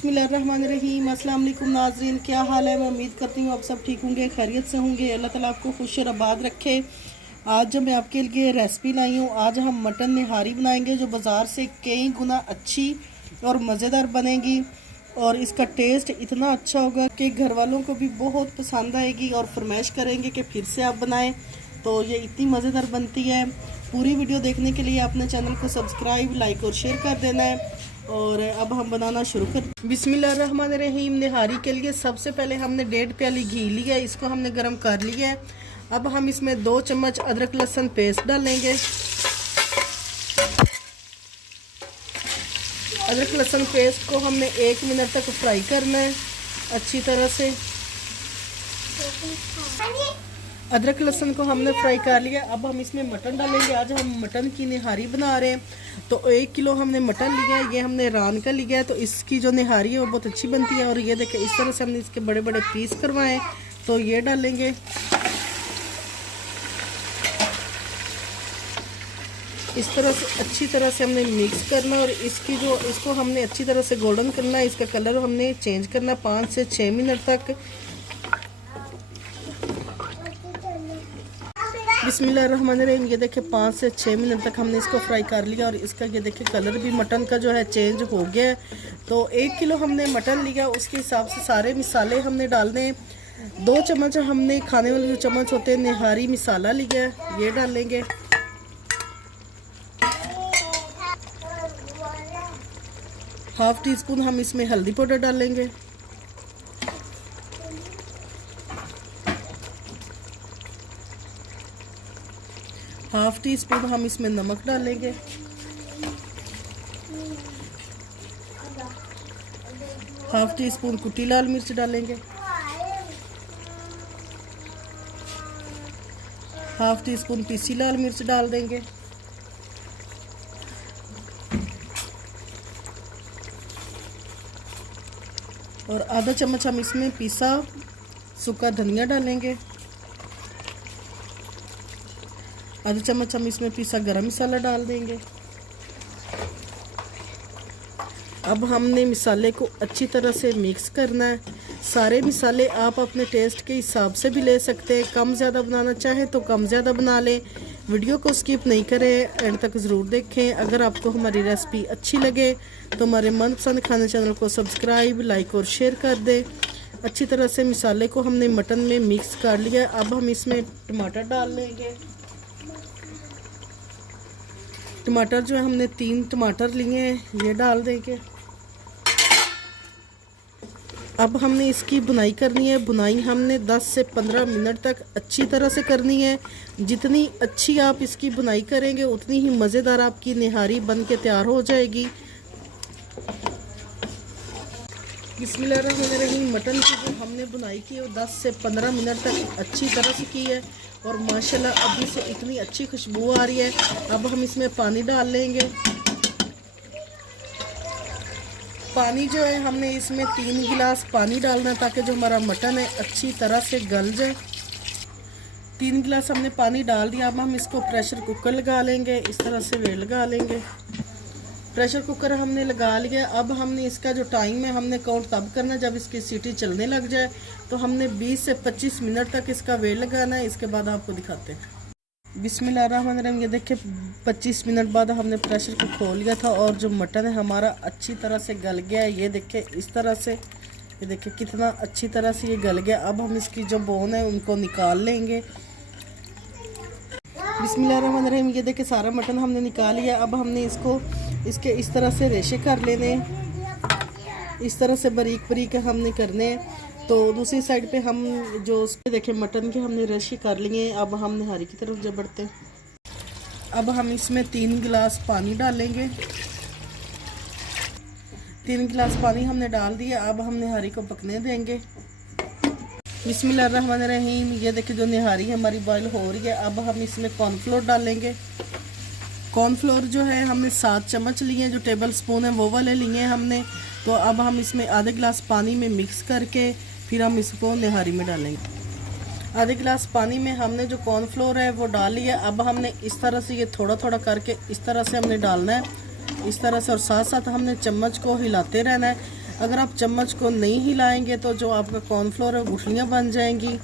बिस्मिल्लाहिर्रहमानिर्रहीम। अस्सलाम वालेकुम नाज़रीन, क्या हाल है। मैं उम्मीद करती हूँ आप सब ठीक होंगे, खैरियत से होंगे। अल्लाह ताला आपको खुश और आबाद रखे। आज जब मैं आपके लिए रेसिपी लाई हूँ, आज हम मटन निहारी बनाएंगे जो बाज़ार से कई गुना अच्छी और मज़ेदार बनेगी और इसका टेस्ट इतना अच्छा होगा कि घर वालों को भी बहुत पसंद आएगी और फरमाइश करेंगे कि फिर से आप बनाएं। तो ये इतनी मज़ेदार बनती है। पूरी वीडियो देखने के लिए आपने चैनल को सब्सक्राइब, लाइक और शेयर कर देना है। और अब हम बनाना शुरू कर। बिस्मिल्लाहिर्रहमानिर्रहीम। निहारी के लिए सबसे पहले हमने 1.5 प्याली घी लिया है, इसको हमने गर्म कर लिया है। अब हम इसमें 2 चम्मच अदरक लहसुन पेस्ट डालेंगे। अदरक लहसुन पेस्ट को हमने 1 मिनट तक फ्राई करना है अच्छी तरह से। अदरक लहसुन को हमने फ्राई कर लिया। अब हम इसमें मटन डालेंगे। आज हम मटन की निहारी बना रहे हैं, तो 1 किलो हमने मटन लिया है। ये हमने रान का लिया है, तो इसकी जो निहारी है वो बहुत अच्छी बनती है। और ये देखिए इस तरह से हमने इसके बड़े बड़े पीस करवाए, तो ये डालेंगे। इस तरह से अच्छी तरह से हमने मिक्स करना और इसको हमने अच्छी तरह से गोल्डन करना है। इसका कलर हमने चेंज करना 5 से 6 मिनट तक। बिस्मिल्लाहिर्रहमानिर्रहीम। ये देखिए 5 से 6 मिनट तक हमने इसको फ्राई कर लिया और इसका ये देखिए कलर भी मटन का जो है चेंज हो गया है। तो 1 किलो हमने मटन लिया, उसके हिसाब से सारे मसाले हमने डालने हैं। 2 चम्मच हमने खाने वाले जो चम्मच होते हैं निहारी मसाला लिया है, ये डालेंगे। ½ टीस्पून हम इसमें हल्दी पाउडर डालेंगे। ½ टीस्पून हम इसमें नमक डालेंगे। ½ टीस्पून कुटी लाल मिर्च डालेंगे। ½ टीस्पून पीसी लाल मिर्च डाल देंगे। और आधा चम्मच हम इसमें पिसा सूखा धनिया डालेंगे। आधा चम्मच हम इसमें पिसा गरम मसाला डाल देंगे। अब हमने मसाले को अच्छी तरह से मिक्स करना है। सारे मसाले आप अपने टेस्ट के हिसाब से भी ले सकते हैं। कम ज़्यादा बनाना चाहें तो कम ज़्यादा बना लें। वीडियो को स्किप नहीं करें, एंड तक ज़रूर देखें। अगर आपको हमारी रेसिपी अच्छी लगे तो हमारे मनपसंद खाने चैनल को सब्सक्राइब, लाइक और शेयर कर दें। अच्छी तरह से मसाले को हमने मटन में मिक्स कर लिया। अब हम इसमें टमाटर डाल लेंगे। टमाटर जो है हमने 3 टमाटर लिए हैं, ये डाल देंगे। अब हमने इसकी बुनाई करनी है। बुनाई हमने 10 से 15 मिनट तक अच्छी तरह से करनी है। जितनी अच्छी आप इसकी बुनाई करेंगे उतनी ही मज़ेदार आपकी निहारी बन के तैयार हो जाएगी। बिस्मिल्लाहिर्रहमानिर्रहीम। मटन की जो हमने बुनाई की है वो 10 से 15 मिनट तक अच्छी तरह से की है और माशाल्लाह अभी से इतनी अच्छी खुशबू आ रही है। अब हम इसमें पानी डाल लेंगे। पानी जो है हमने इसमें 3 गिलास पानी डालना है ताकि जो हमारा मटन है अच्छी तरह से गल जाए। 3 गिलास हमने पानी डाल दिया। अब हम इसको प्रेशर कुकर लगा लेंगे। इस तरह से वेल लगा लेंगे। प्रेशर कुकर हमने लगा लिया। अब हमने इसका जो टाइम है हमने काउंट तब करना है जब इसकी सीटी चलने लग जाए। तो हमने 20 से 25 मिनट तक इसका वेल लगाना है। इसके बाद आपको दिखाते हैं। बिस्मिल्लाहिर्रहमानिर्रहीम। ये देखिए 25 मिनट बाद हमने प्रेशर को खोल लिया था और जो मटन है हमारा अच्छी तरह से गल गया है। ये देखिए इस तरह से, ये देखिए कितना अच्छी तरह से ये गल गया। अब हम इसकी जो बोन है उनको निकाल लेंगे। बिस्मिल्लाहिर्रहमानिर्रहीम। ये देखिए सारा मटन हमने निकाल लिया। अब हमने इसको इसके इस तरह से रेशे कर लेने, इस तरह से बारीक बारीक हमने करने हैं। तो दूसरी साइड पे हम जो उसके देखें मटन के हमने रेशे कर लिए। अब हम निहारी की तरफ जब बढ़ते हैं। अब हम इसमें 3 गिलास पानी डालेंगे। 3 गिलास पानी हमने डाल दिया। अब हम निहारी को पकने देंगे। बिस्मिल्लाहिर्रहमानिर्रहीम। ये देखिए जो निहारी है हमारी बॉईल हो रही है। अब हम इसमें कॉर्नफ्लोर डालेंगे। कॉर्नफ्लोर जो है हमने 7 चम्मच लिए हैं, जो टेबल स्पून है वो वाले लिए हैं हमने। तो अब हम इसमें आधे गिलास पानी में मिक्स करके फिर हम इसको निहारी में डालेंगे। आधे गिलास पानी में हमने जो कॉर्नफ्लोर है वो डाल लिया। अब हमने इस तरह से ये थोड़ा थोड़ा करके इस तरह से हमने डालना है, इस तरह से। और साथ साथ हमने चम्मच को हिलाते रहना है। अगर आप चम्मच को नहीं हिलाएंगे तो जो आपका कॉर्नफ्लोर है गुठलियाँ बन जाएंगी,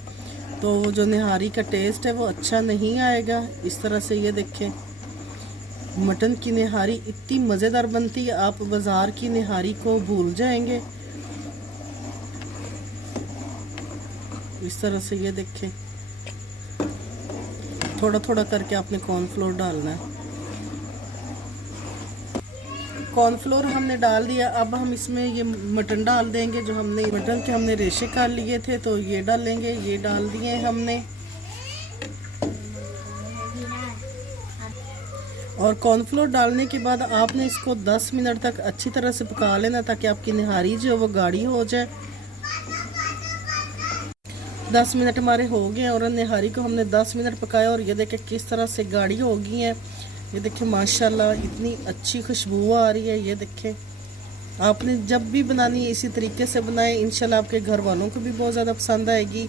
तो वो जो निहारी का टेस्ट है वो अच्छा नहीं आएगा। इस तरह से ये देखें, मटन की निहारी इतनी मज़ेदार बनती है, आप बाज़ार की निहारी को भूल जाएंगे। इस तरह से ये देखें, थोड़ा थोड़ा करके आपने कॉर्नफ्लोर डालना है। कॉर्नफ्लोर हमने डाल दिया। अब हम इसमें ये मटन डाल देंगे, जो हमने मटन के हमने रेशे काट लिए थे, तो ये डालेंगे। ये डाल दिए हमने, और कॉर्नफ्लोर डालने के बाद आपने इसको 10 मिनट तक अच्छी तरह से पका लेना, ताकि आपकी निहारी जो है वो गाढ़ी हो जाए। 10 मिनट हमारे हो गए और निहारी को हमने 10 मिनट पकाया, और ये देखें किस तरह से गाढ़ी हो गई है। ये देखें माशाल्लाह इतनी अच्छी खुशबू आ रही है। ये देखें, आपने जब भी बनानी है इसी तरीके से बनाएं, इंशाल्लाह आपके घर वालों को भी बहुत ज़्यादा पसंद आएगी।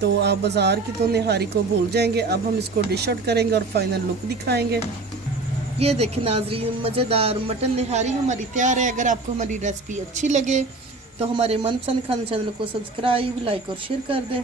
तो आप बाज़ार की तो निहारी को भूल जाएंगे। अब हम इसको डिश आउट करेंगे और फाइनल लुक दिखाएंगे। ये देखें नाज़रीन, मज़ेदार मटन निहारी हमारी तैयार है। अगर आपको हमारी रेसिपी अच्छी लगे तो हमारे मनपसंद खाना चैनल को सब्सक्राइब, लाइक और शेयर कर दें।